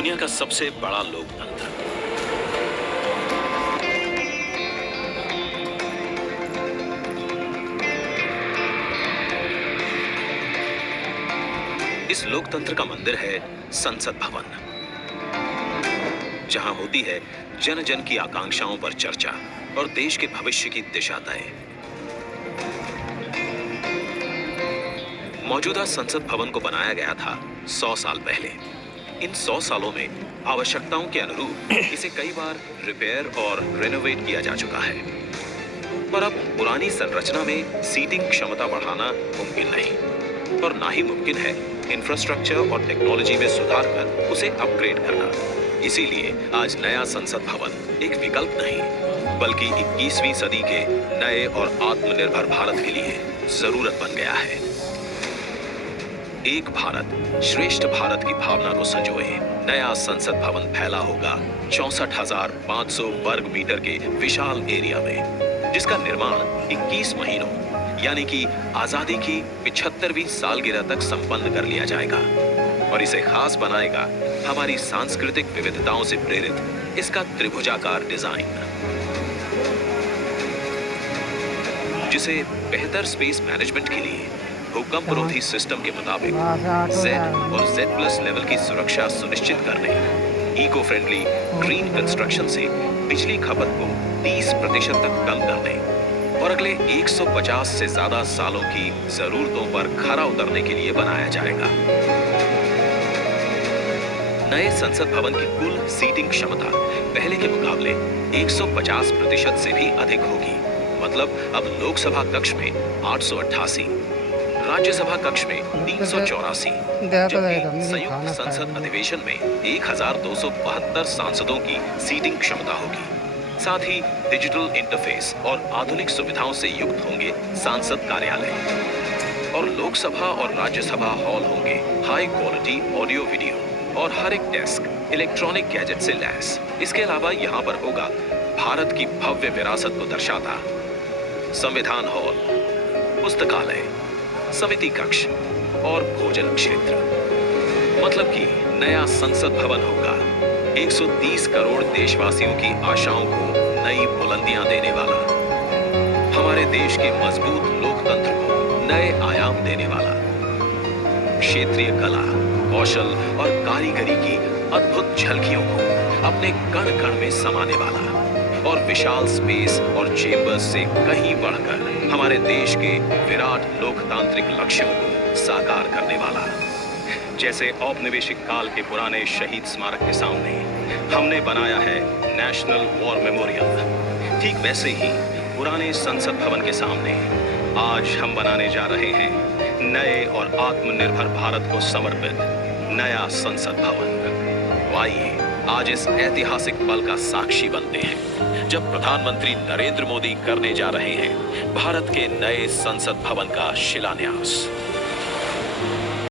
दुनिया का सबसे बड़ा लोकतंत्र। इस लोकतंत्र का मंदिर है संसद भवन, जहां होती है जन जन की आकांक्षाओं पर चर्चा और देश के भविष्य की दिशा तय। मौजूदा संसद भवन को बनाया गया था 100 साल पहले। इन 100 सालों में आवश्यकताओं के अनुरूप इसे कई बार रिपेयर और रेनोवेट किया जा चुका है, पर अब पुरानी संरचना में सीटिंग क्षमता बढ़ाना मुमकिन नहीं और ना ही मुमकिन है इंफ्रास्ट्रक्चर और टेक्नोलॉजी में सुधार कर उसे अपग्रेड करना। इसीलिए आज नया संसद भवन एक विकल्प नहीं, बल्कि 21वीं सदी के नए और आत्मनिर्भर भारत के लिए जरूरत बन गया है। एक भारत श्रेष्ठ भारत की भावना को संजोए नया संसद भवन फैला होगा 64,500 वर्ग मीटर के विशाल एरिया में, जिसका निर्माण 21 महीनों यानी कि आजादी की 75वीं सालगिरह तक संपन्न कर लिया जाएगा और इसे खास बनाएगा हमारी सांस्कृतिक विविधताओं से प्रेरित इसका त्रिभुजाकार डिजाइन, जिसे बेहतर स्पेस मैनेजमेंट के लिए भूकंपरोधी सिस्टम के मुताबिक Z और Z+ लेवल की सुरक्षा सुनिश्चित करने, इको फ्रेंडली ग्रीन कंस्ट्रक्शन से बिजली खपत को 30% तक कम करने और अगले 150 से ज्यादा सालों की जरूरतों पर खरा उतरने के लिए बनाया जाएगा। नए संसद भवन की कुल सीटिंग क्षमता पहले के मुकाबले 150% से भी अधिक होगी। मतलब अब लोकसभा कक्ष में 888, राज्यसभा कक्ष में 384, जबकि संयुक्त संसद अधिवेशन में 1272 सांसदों की सीटिंग क्षमता होगी। साथ ही डिजिटल इंटरफेस और आधुनिक सुविधाओं से युक्त होंगे सांसद कार्यालय और लोकसभा और राज्यसभा हॉल होंगे हाई क्वालिटी ऑडियो वीडियो और हर एक डेस्क इलेक्ट्रॉनिक गैजेट से लैस। इसके अलावा यहाँ पर होगा भारत की भव्य विरासत को दर्शाता संविधान हॉल, पुस्तकालय, समिति कक्ष और भोजन क्षेत्र। मतलब कि नया संसद भवन होगा 130 करोड़ देशवासियों की आशाओं को नई बुलंदियां देने वाला, हमारे देश के मजबूत लोकतंत्र को नए आयाम देने वाला, क्षेत्रीय कला, कौशल और कारीगरी की अद्भुत झलकियों को अपने कण कण में समाने वाला और विशाल स्पेस और चेंबर्स से कहीं बढ़कर हमारे देश के विराट लोकतांत्रिक लक्ष्यों को साकार करने वाला। जैसे औपनिवेशिक काल के पुराने शहीद स्मारक के सामने हमने बनाया है नेशनल वॉर मेमोरियल, ठीक वैसे ही पुराने संसद भवन के सामने आज हम बनाने जा रहे हैं नए और आत्मनिर्भर भारत को समर्पित नया संसद भवन। आइए आज इस ऐतिहासिक पल का साक्षी बनते हैं जब प्रधानमंत्री नरेंद्र मोदी करने जा रहे हैं भारत के नए संसद भवन का शिलान्यास।